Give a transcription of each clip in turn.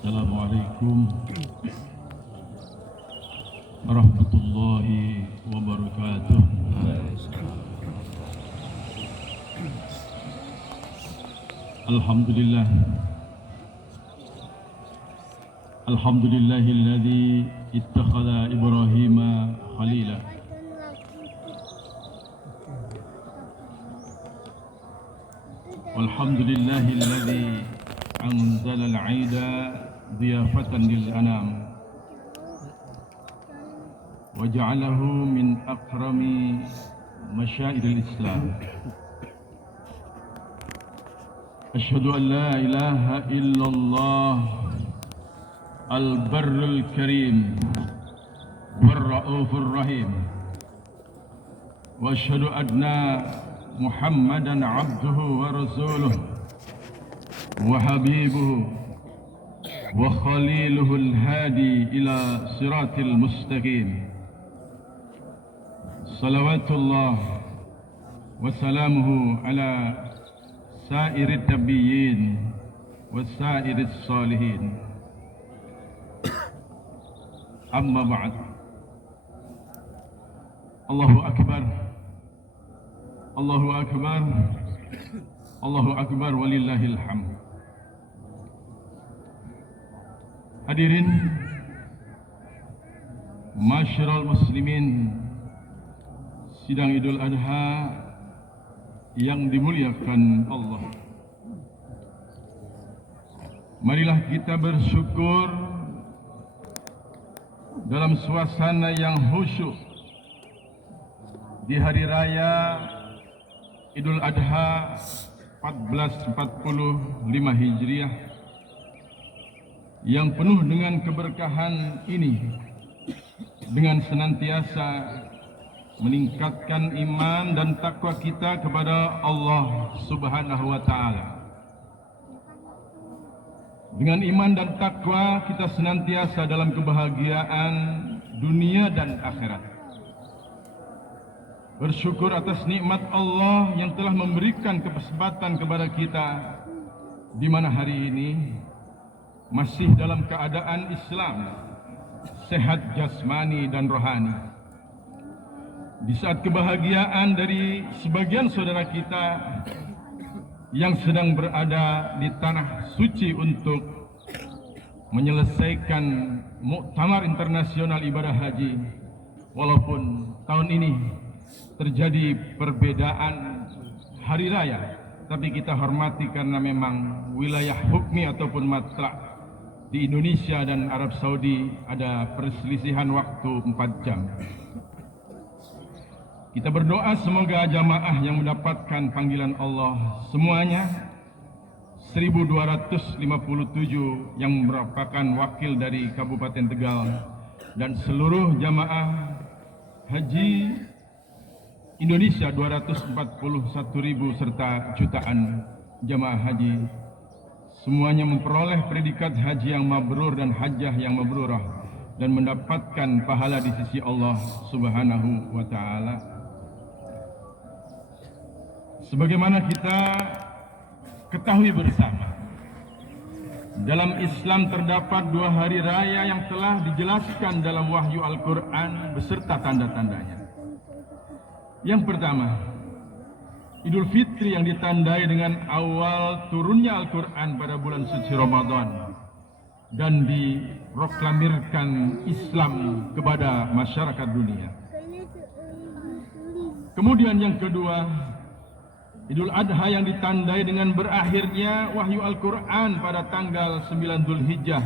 Assalamualaikum warahmatullahi wabarakatuh. Alhamdulillah. Alhamdulillahilladzi ittakhadha Ibrahima khalila. Walhamdulillahilladzi anzala al-'aida ضيافة للأنام وجعله من أكرم مشاعر الإسلام. أشهد أن لا إله إلا الله البر الكريم والرؤوف الرحيم، وأشهد أن محمدا عبده ورسوله وحبيبه وخليله الهادي إلى صراط المستقيم. صلوات الله وسلامه على سائر النبيين وسائر الصالحين. أما بعد، الله أكبر الله أكبر الله أكبر ولله الحمد. Hadirin Masyiral muslimin, sidang Idul Adha yang dimuliakan Allah. Marilah kita bersyukur dalam suasana yang khusyuk di hari raya Idul Adha 1445 Hijriah yang penuh dengan keberkahan ini, dengan senantiasa meningkatkan iman dan takwa kita kepada Allah Subhanahu wa Ta'ala. Dengan iman dan takwa kita senantiasa dalam kebahagiaan dunia dan akhirat. Bersyukur atas nikmat Allah yang telah memberikan kesempatan kepada kita, di mana hari ini masih dalam keadaan Islam, sehat jasmani dan rohani. Di saat kebahagiaan dari sebagian saudara kita yang sedang berada di tanah suci untuk menyelesaikan muktamar internasional ibadah haji, walaupun tahun ini terjadi perbedaan hari raya, tapi kita hormati karena memang wilayah hukmi ataupun matlak di Indonesia dan Arab Saudi ada perselisihan waktu 4 jam. Kita berdoa semoga jamaah yang mendapatkan panggilan Allah semuanya 1257 yang merupakan wakil dari Kabupaten Tegal dan seluruh jamaah haji Indonesia 241.000 serta jutaan jamaah haji, semuanya memperoleh predikat haji yang mabrur dan hajjah yang mabrurah dan mendapatkan pahala di sisi Allah Subhanahu wa Ta'ala. Sebagaimana kita ketahui bersama, dalam Islam terdapat 2 hari raya yang telah dijelaskan dalam wahyu Al-Quran beserta tanda-tandanya. Yang pertama, Idul Fitri yang ditandai dengan awal turunnya Al-Quran pada bulan suci Ramadan dan diproklamirkan Islam kepada masyarakat dunia. Kemudian yang kedua, Idul Adha yang ditandai dengan berakhirnya wahyu Al-Quran pada tanggal 9 Dzulhijjah,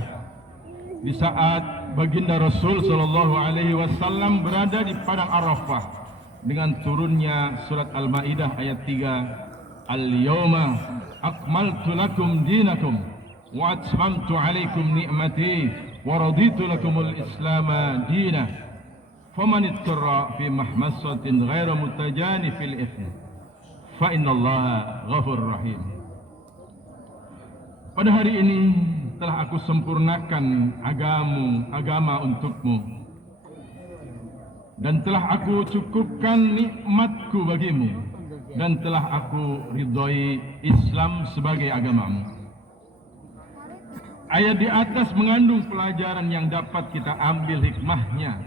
di saat baginda Rasul Shallallahu Alaihi Wasallam berada di padang Arafah dengan turunnya surat Al-Maidah ayat 3, Al-yawma akmaltu lakum dinakum wa atmamtu alaikum ni'mati wa raditu lakumul islama dina. faman ittara fi mahmasatin ghaira mutajanifil itsm fa innallaha ghafurur rahim. Pada hari ini telah aku sempurnakan agama untukmu, dan telah aku cukupkan nikmatku bagimu, dan telah aku ridhoi Islam sebagai agamamu. Ayat di atas mengandung pelajaran yang dapat kita ambil hikmahnya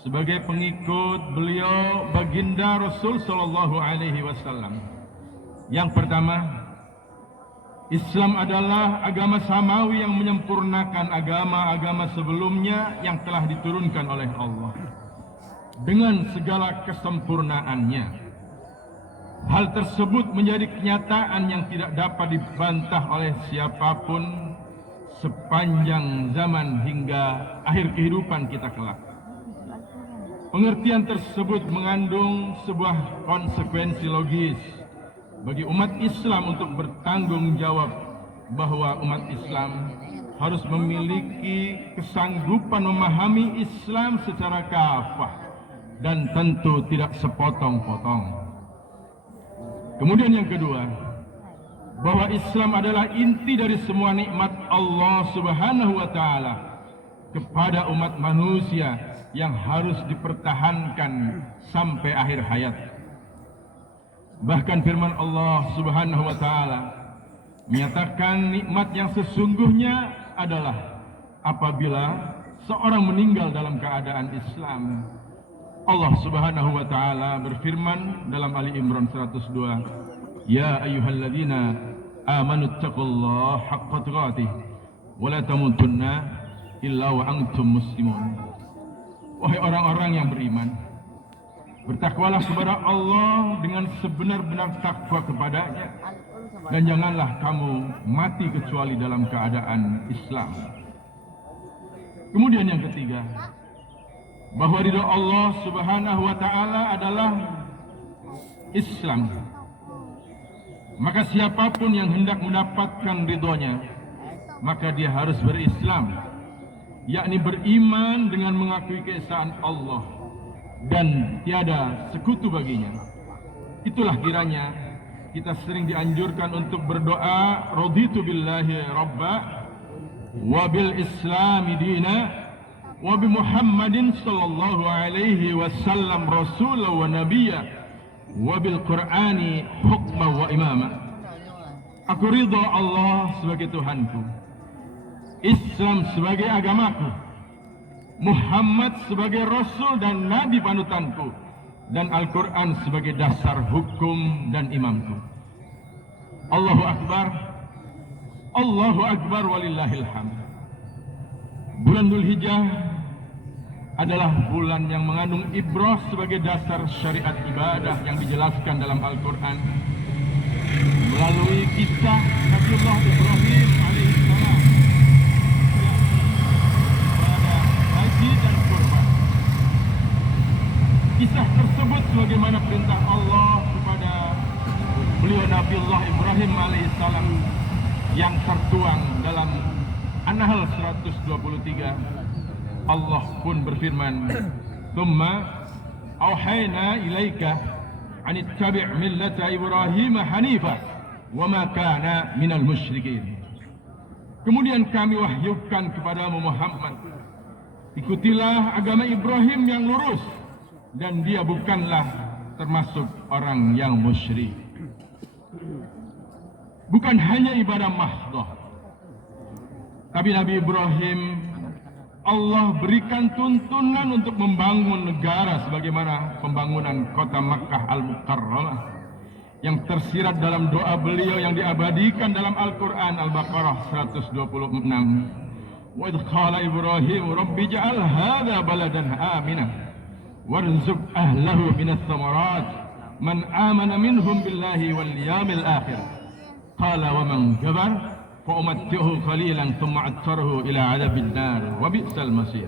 sebagai pengikut beliau baginda Rasul sallallahu alaihi wasallam. Yang pertama, Islam adalah agama samawi yang menyempurnakan agama-agama sebelumnya yang telah diturunkan oleh Allah dengan segala kesempurnaannya. Hal tersebut menjadi kenyataan yang tidak dapat dibantah oleh siapapun sepanjang zaman hingga akhir kehidupan kita kelak. Pengertian tersebut mengandung sebuah konsekuensi logis bagi umat Islam untuk bertanggung jawab bahwa umat Islam harus memiliki kesanggupan memahami Islam secara kafah dan tentu tidak sepotong-potong. Kemudian yang kedua, bahwa Islam adalah inti dari semua nikmat Allah Subhanahu wa taala kepada umat manusia yang harus dipertahankan sampai akhir hayat. Bahkan firman Allah Subhanahu wa taala menyatakan nikmat yang sesungguhnya adalah apabila seorang meninggal dalam keadaan Islam. Allah Subhanahu wa taala berfirman dalam Ali Imran 102, "Ya ayyuhalladzina amanu taqullaha haqqa tuqatih wa la tamutunna illa wa antum muslimun." Wahai orang-orang yang beriman, bertakwalah kepada Allah dengan sebenar-benar takwa kepadanya, dan janganlah kamu mati kecuali dalam keadaan Islam. Kemudian yang ketiga, bahwa ridha Allah Subhanahu wa taala adalah Islam. Maka siapapun yang hendak mendapatkan ridhonya, maka dia harus berislam, yakni beriman dengan mengakui keesaan Allah dan tiada sekutu baginya. Itulah kiranya kita sering dianjurkan untuk berdoa, raditu billahi rabba wa bil islami dina wa bi Muhammadin sallallahu alaihi wasallam rasulan wa nabiyya wa bil Qur'ani hukma wa imama. Aku ridha Allah sebagai Tuhanku, Islam sebagai agamaku, Muhammad sebagai Rasul dan Nabi panutanku, dan Al-Quran sebagai dasar hukum dan imamku. Allahu Akbar, Allahu Akbar walillahil hamd. Bulan Dzulhijjah adalah bulan yang mengandung ibrah sebagai dasar syariat ibadah yang dijelaskan dalam Al-Quran melalui kisah Nabiullah Ibrahim alaihissalam pada haji dan kurban. Kisah tersebut sebagaimana perintah Allah kepada beliau Nabiullah Ibrahim alaihissalam yang tertuang dalam An-Nahl 123. Allah pun berfirman, "Tsumma auhayna ilaika an ittabi' millata Ibrahim hanifa wa ma kana minal musyrikin." Kemudian kami wahyukan kepadamu Muhammad, ikutilah agama Ibrahim yang lurus, dan dia bukanlah termasuk orang yang musyrik. Bukan hanya ibadah mahdhah, tapi Nabi Ibrahim Allah berikan tuntunan untuk membangun negara sebagaimana pembangunan kota Makkah Al-Mukarramah yang tersirat dalam doa beliau yang diabadikan dalam Al-Quran Al-Baqarah 126. Wa idh qala Ibrahim rabbi ja'al hadha baladan aminan warzuq ahlahu minas thamarat man amana minhum billahi wal yawmil akhir qala wa man kafara fa umatti'uhu qalilan thumma attaruhu ila 'adzabin nar wa bi'sal masir.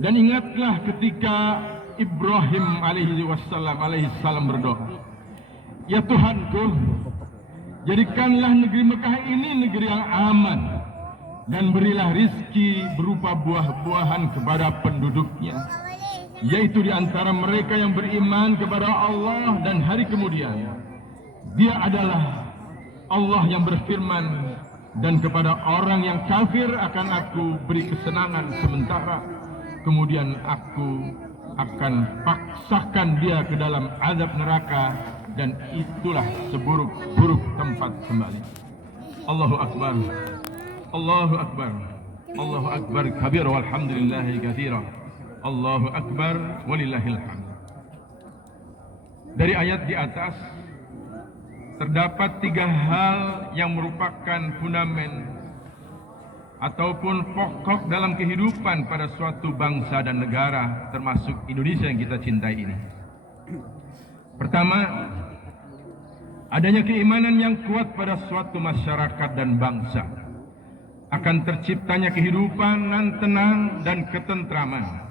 Dan ingatlah ketika Ibrahim alaihi salam berdoa, "Ya Tuhanku, jadikanlah negeri Mekah ini negeri yang aman dan berilah rizki berupa buah-buahan kepada penduduknya, yaitu di antara mereka yang beriman kepada Allah dan hari kemudian. Dia adalah Allah yang berfirman, dan kepada orang yang kafir akan aku beri kesenangan sementara, kemudian aku akan paksakan dia ke dalam azab neraka, dan itulah seburuk-buruk tempat kembali. Allahu Akbar, Allahu Akbar, Allahu Akbar kabir walhamdulillahi katsira, Allahu Akbar walillahil hamd. Dari ayat di atas terdapat 3 hal yang merupakan fundamen ataupun pokok dalam kehidupan pada suatu bangsa dan negara, termasuk Indonesia yang kita cintai ini. Pertama, adanya keimanan yang kuat pada suatu masyarakat dan bangsa, akan terciptanya kehidupan yang tenang dan ketentraman.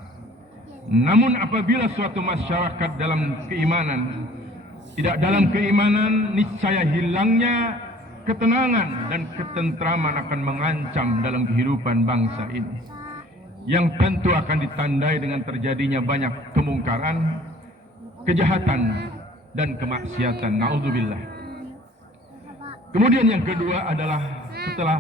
Namun apabila suatu masyarakat tidak dalam keimanan, niscaya hilangnya ketenangan dan ketentraman akan mengancam dalam kehidupan bangsa ini, yang tentu akan ditandai dengan terjadinya banyak kemungkaran, kejahatan, dan kemaksiatan. Naudzubillah. Kemudian yang kedua adalah, setelah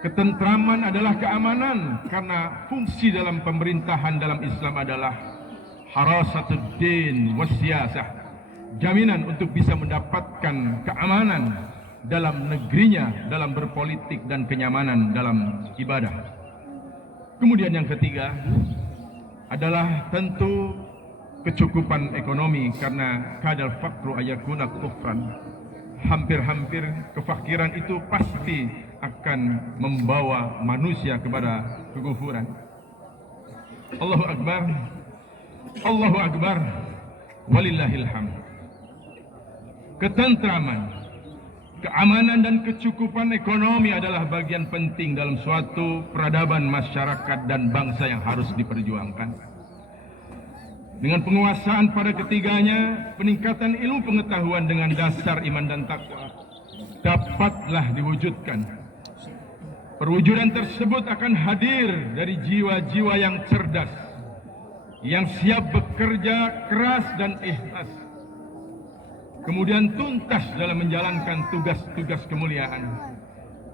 ketentraman adalah keamanan, karena fungsi dalam pemerintahan dalam Islam adalah harasatuddin wassiyasah, jaminan untuk bisa mendapatkan keamanan dalam negerinya, dalam berpolitik, dan kenyamanan dalam ibadah. Kemudian yang ketiga adalah tentu kecukupan ekonomi, karena kadal faqru ayakuna kufran. Hampir-hampir kefakiran itu pasti akan membawa manusia kepada kekufuran. Allahu Akbar, Allahu Akbar, walillahil hamd. Ketentraman, keamanan, dan kecukupan ekonomi adalah bagian penting dalam suatu peradaban masyarakat dan bangsa yang harus diperjuangkan. Dengan penguasaan pada ketiganya, peningkatan ilmu pengetahuan dengan dasar iman dan takwa dapatlah diwujudkan. Perwujudan tersebut akan hadir dari jiwa-jiwa yang cerdas, yang siap bekerja keras dan ikhlas, kemudian tuntas dalam menjalankan tugas-tugas kemuliaan.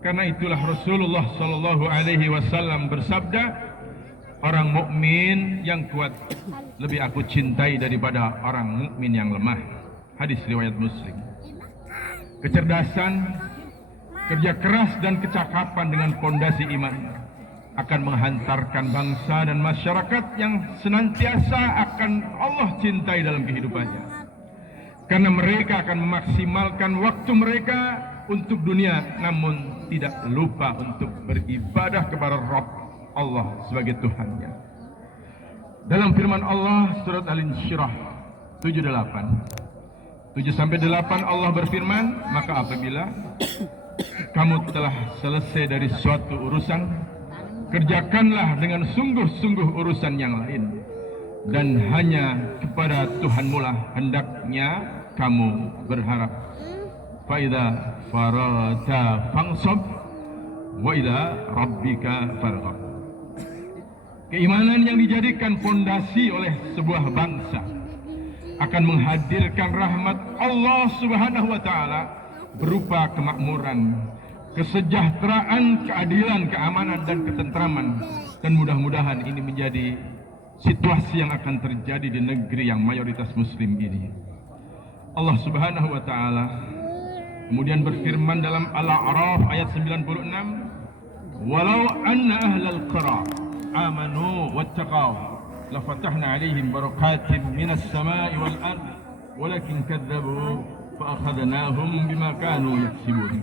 Karena itulah Rasulullah Shallallahu Alaihi Wasallam bersabda, orang mukmin yang kuat lebih aku cintai daripada orang mukmin yang lemah. Hadis riwayat Muslim. Kecerdasan, kerja keras, dan kecakapan dengan fondasi iman akan menghantarkan bangsa dan masyarakat yang senantiasa akan Allah cintai dalam kehidupannya. Karena mereka akan memaksimalkan waktu mereka untuk dunia, namun tidak lupa untuk beribadah kepada Rabb Allah sebagai Tuhannya. Dalam firman Allah surat Al-Insyirah 7:8 Allah berfirman, maka apabila kamu telah selesai dari suatu urusan, kerjakanlah dengan sungguh-sungguh urusan yang lain, dan hanya kepada Tuhanmu lah hendaknya kamu berharap. Fa idza farata fansab wa ila rabbika farghab. Keimanan yang dijadikan fondasi oleh sebuah bangsa akan menghadirkan rahmat Allah Subhanahu wa taala berupa kemakmuran, kesejahteraan, keadilan, keamanan, dan ketentraman. Dan mudah-mudahan ini menjadi situasi yang akan terjadi di negeri yang mayoritas muslim ini. Allah Subhanahu wa taala kemudian berfirman dalam Al-A'raf ayat 96, "Walau anna ahlal qura amanu wattaqaw la fatahna 'alaihim barakatin minas sama'i wal ard walakin kadzdzabu fa akhadnahum bima kanu yaksibun."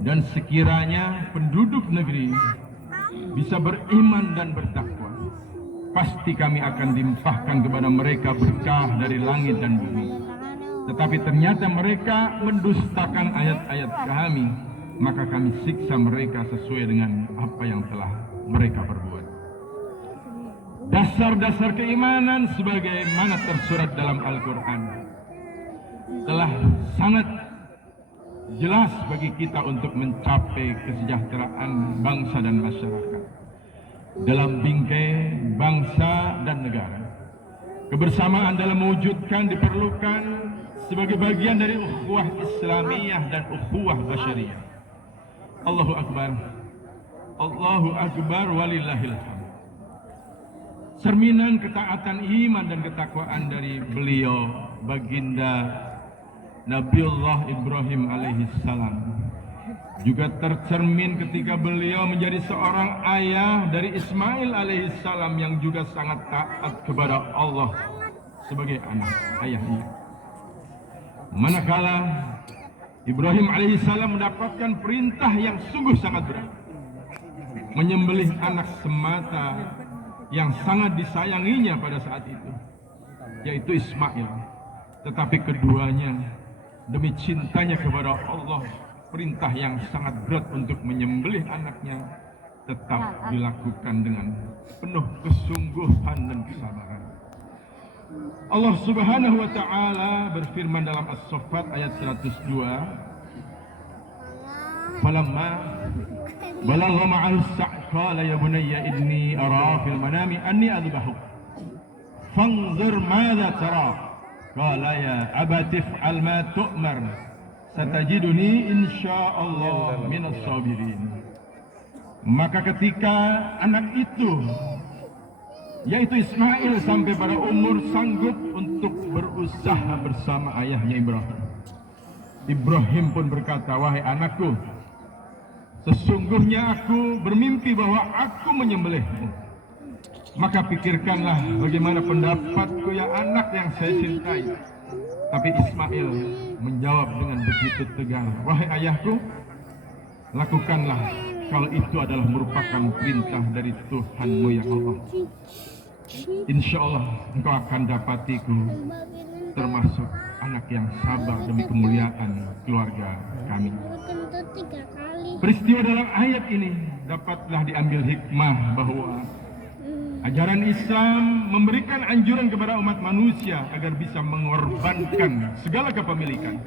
Dan sekiranya penduduk negeri bisa beriman dan bertakwa, pasti kami akan limpahkan kepada mereka berkah dari langit dan bumi. Tetapi ternyata mereka mendustakan ayat-ayat kami, maka kami siksa mereka sesuai dengan apa yang telah mereka perbuat. Dasar-dasar keimanan sebagaimana tersurat dalam Al-Quran telah sangat jelas bagi kita untuk mencapai kesejahteraan bangsa dan masyarakat dalam bingkai bangsa dan negara. Kebersamaan dalam mewujudkan diperlukan sebagai bagian dari ukhuwah Islamiyah dan ukhuwah basyariyah. Allahu Akbar. Allahu Akbar walillahil hamd. Cerminan ketaatan iman dan ketakwaan dari beliau baginda Nabiullah Ibrahim alaihi salam juga tercermin ketika beliau menjadi seorang ayah dari Ismail alaihi salam yang juga sangat taat kepada Allah sebagai anak ayahnya. Manakala Ibrahim alaihi salam mendapatkan perintah yang sungguh sangat berat, menyembelih anak semata yang sangat disayanginya pada saat itu, yaitu Ismail. Tetapi keduanya demi cintanya kepada Allah, perintah yang sangat berat untuk menyembelih anaknya tetap dilakukan dengan penuh kesungguhan dan kesabaran. Allah Subhanahu wa taala berfirman dalam As-Saffat ayat 102, "Falamma balagha ma'ahu as-sa'i qala ya bunayya inni ara fil manami anni adbahuk fanzur madza tara qala ya abati if'al ma tu'mar satajiduni insyaallah minas sabirin." Maka ketika anak itu, yaitu Ismail, sampai pada umur sanggup untuk berusaha bersama ayahnya Ibrahim, Ibrahim pun berkata, "Wahai anakku, sesungguhnya aku bermimpi bahwa aku menyembelihmu. Maka pikirkanlah bagaimana pendapatku ya anak yang saya cintai." Tapi Ismail menjawab dengan begitu tegar, "Wahai ayahku, lakukanlah kalau itu adalah merupakan perintah dari Tuhanmu ya Allah. Insya Allah engkau akan dapatiku termasuk anak yang sabar demi kemuliaan keluarga kami." Peristiwa dalam ayat ini dapatlah diambil hikmah bahwa ajaran Islam memberikan anjuran kepada umat manusia agar bisa mengorbankan segala kepemilikan,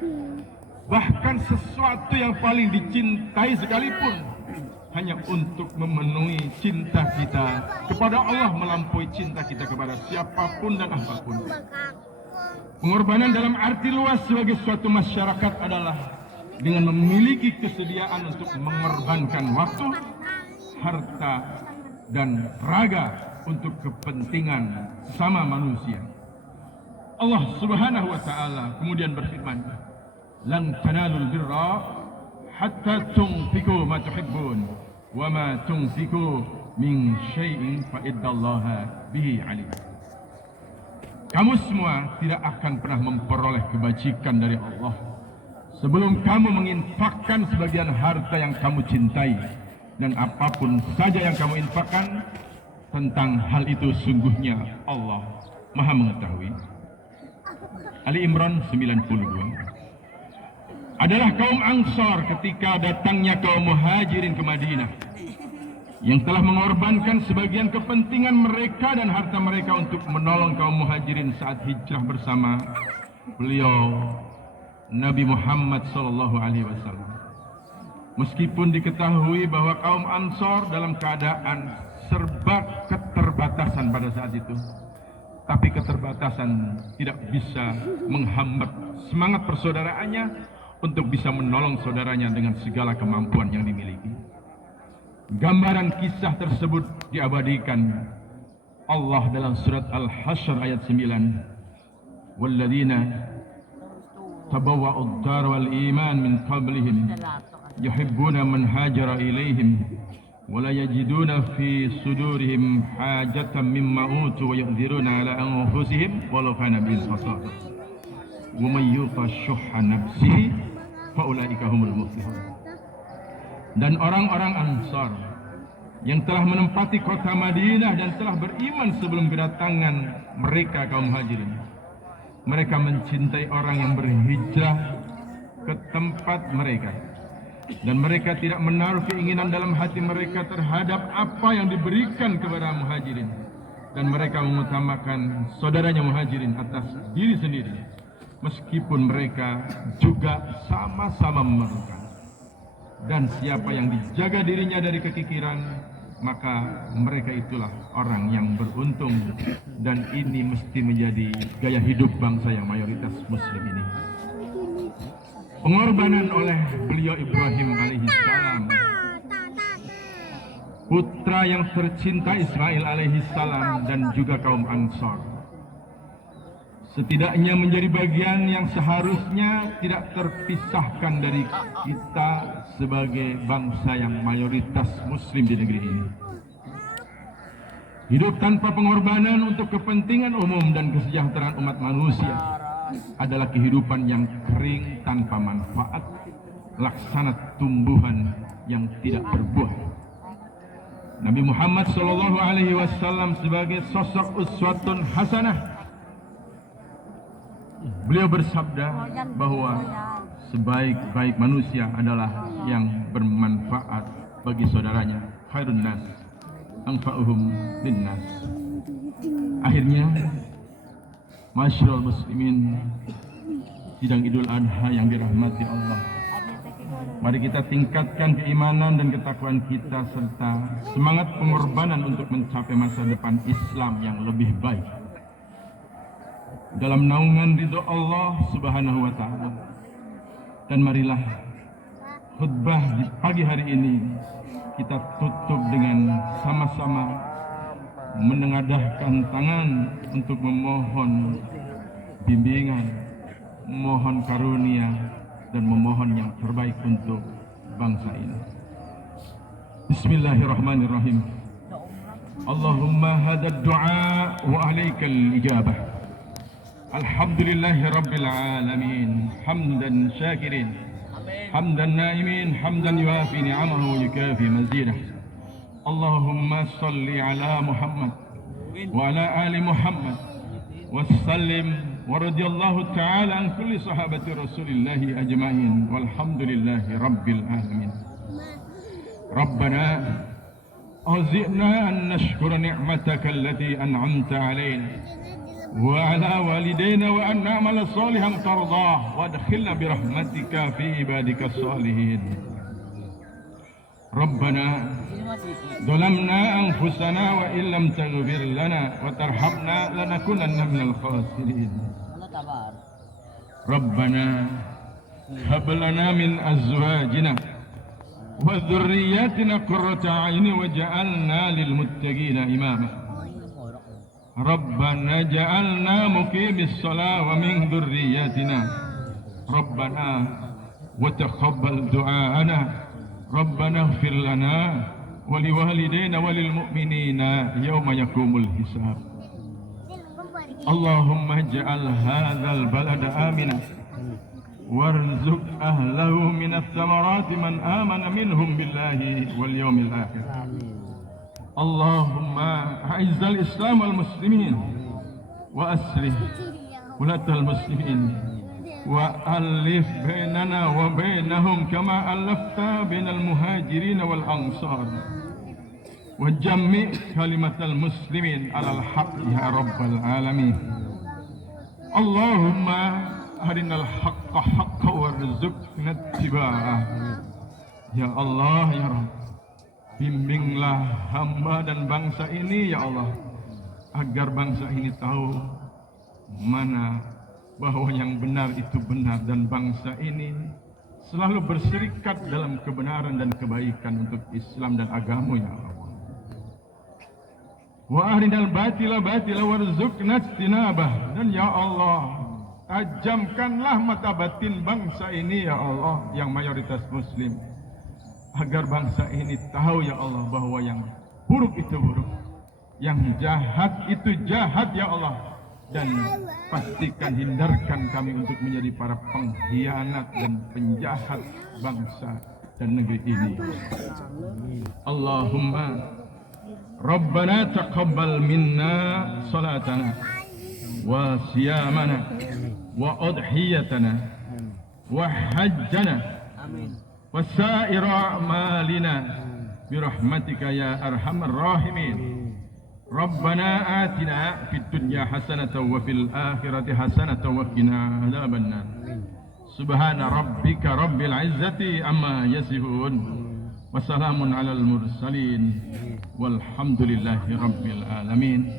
bahkan sesuatu yang paling dicintai sekalipun, hanya untuk memenuhi cinta kita kepada Allah melampaui cinta kita kepada siapapun dan apapun. Pengorbanan dalam arti luas sebagai suatu masyarakat adalah dengan memiliki kesediaan untuk mengorbankan waktu, harta, dan raga untuk kepentingan sesama manusia. Allah Subhanahu wa taala kemudian berfirman, "Lan tanalul birra hatta tunfiqu ma tuhibbun wa ma tunfiqu min syai'in fa innallaha bihi alim." Kamu semua tidak akan pernah memperoleh kebajikan dari Allah sebelum kamu menginfakkan sebagian harta yang kamu cintai, dan apapun saja yang kamu infakkan, tentang hal itu sungguhnya Allah Maha mengetahui. Ali Imran 92. Adalah kaum Ansar ketika datangnya kaum Muhajirin ke Madinah, yang telah mengorbankan sebagian kepentingan mereka dan harta mereka untuk menolong kaum Muhajirin saat hijrah bersama beliau Nabi Muhammad SAW. Meskipun diketahui bahwa kaum Ansar dalam keadaan serba keterbatasan pada saat itu, tapi keterbatasan tidak bisa menghambat semangat persaudaraannya untuk bisa menolong saudaranya dengan segala kemampuan yang dimiliki. Gambaran kisah tersebut diabadikan Allah dalam surat Al-Hasyr ayat 9. "Walladzina tabawwa'ud dar wal iman min qablihim yuhibbuna man hajara ilaihim wa la yajiduna fi sudurihim hajatan mimma utu wa yu'thiruna ala anfusihim walau kana bihim khasasah wa may yuqa syuhha nafsihi fa ulaika humul muflihun." Dan orang-orang Ansar yang telah menempati kota Madinah dan telah beriman sebelum kedatangan mereka kaum Muhajirin, mereka mencintai orang yang berhijrah ke tempat mereka, dan mereka tidak menaruh keinginan dalam hati mereka terhadap apa yang diberikan kepada Muhajirin, dan mereka mengutamakan saudaranya Muhajirin atas diri sendiri. meskipun mereka juga sama-sama memerlukan. Dan siapa yang dijaga dirinya dari kekikiran, maka mereka itulah orang yang beruntung. Dan ini mesti menjadi gaya hidup bangsa yang mayoritas muslim ini. Pengorbanan oleh beliau Ibrahim alaihissalam, putra yang tercinta Ismail alaihissalam, dan juga kaum Ansor, setidaknya menjadi bagian yang seharusnya tidak terpisahkan dari kita sebagai bangsa yang mayoritas muslim di negeri ini. Hidup tanpa pengorbanan untuk kepentingan umum dan kesejahteraan umat manusia adalah kehidupan yang kering tanpa manfaat, laksana tumbuhan yang tidak berbuah. Nabi Muhammad SAW sebagai sosok uswatun hasanah, beliau bersabda bahwa sebaik-baik manusia adalah yang bermanfaat bagi saudaranya. Khairun nas anfa'uhum linnas. Akhirnya, masyarul muslimin, sidang Idul Adha yang dirahmati Allah, mari kita tingkatkan keimanan dan ketakwaan kita serta semangat pengorbanan untuk mencapai masa depan Islam yang lebih baik dalam naungan ridho Allah Subhanahu wa taala. Dan marilah khutbah di pagi hari ini kita tutup dengan sama-sama menengadahkan tangan untuk memohon bimbingan, memohon karunia, dan memohon yang terbaik untuk bangsa ini. Bismillahirrahmanirrahim. Allahumma hadad du'a wa alaikal ijabah. Alhamdulillahi rabbil alamin. Hamdan syakirin, hamdan naimin, hamdan yuafi ni'amahu wa yukafi mazidah. Allahumma salli ala Muhammad wa ala ali Muhammad wa sallim wa radiyallahu ta'ala an kulli sahabati rasulillahi ajma'in walhamdulillahi rabbil alamin. Rabbana awzi'na an nashkura ni'mataka allati an'amta alayna wa ala walidayna wa an na'mala salihan tardah wa adkhilna birahmatika fi ibadika salihin. Rabbana zalamna anfusana wa illam taghfir lana wa tarhamna lanakunanna minal khasirin. Rabbana hab lana min azwajina wa dhurriyyatina qurrata a'yunin waj'alna lil muttaqina imama. Rabbana ja'alna muqimis shalah wa min dhurriyyatina. Rabbana wa taqabbal du'aana. Rabbana ighfir lana wa liwalidayna wa lil mu'minina yawma yaqumul hisab. Allahumma ij'al hadzal balada amina warzuq ahlahu minats thamarati man amana minhum billahi wal yawmil akhir. Allahumma a'izzal islam wal muslimin wa aslih ulatal muslimin wa alif bainana wa bainahum kama alafta bainal muhajirin wal ansar wa jammi kalimatal muslimin alal haq ya rabbal alamin. Allahumma arinal haqqa haqqa warzuqna ittiba'ah. Ya Allah, ya Rabb, bimbinglah hamba dan bangsa ini ya Allah, agar bangsa ini tahu mana bahwa yang benar itu benar, dan bangsa ini selalu berserikat dalam kebenaran dan kebaikan untuk Islam dan agama ya Allah. Wa arinal batila batila warzuqna tinabah. Dan ya Allah, tajamkanlah mata batin bangsa ini ya Allah yang mayoritas muslim, agar bangsa ini tahu ya Allah bahwa yang buruk itu buruk, yang jahat itu jahat ya Allah. Dan pastikan hindarkan kami untuk menjadi para pengkhianat dan penjahat bangsa dan negeri ini. Allahumma Rabbana taqabbal minna salatana wa siyamana wa udhiyatana wa hajjana wa sa'ira a'malina birahmatika ya arhamar rahimin. Rabbana atina fid dunya hasanatan wa fil akhirati hasanatan wa qina adzabannar. Subhana rabbika rabbil izzati amma yasifun. Wassalamun alal mursalin. Walhamdulillahi rabbil alamin.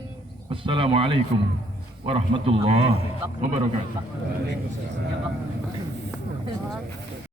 Wassalamualaikum warahmatullahi wabarakatuh.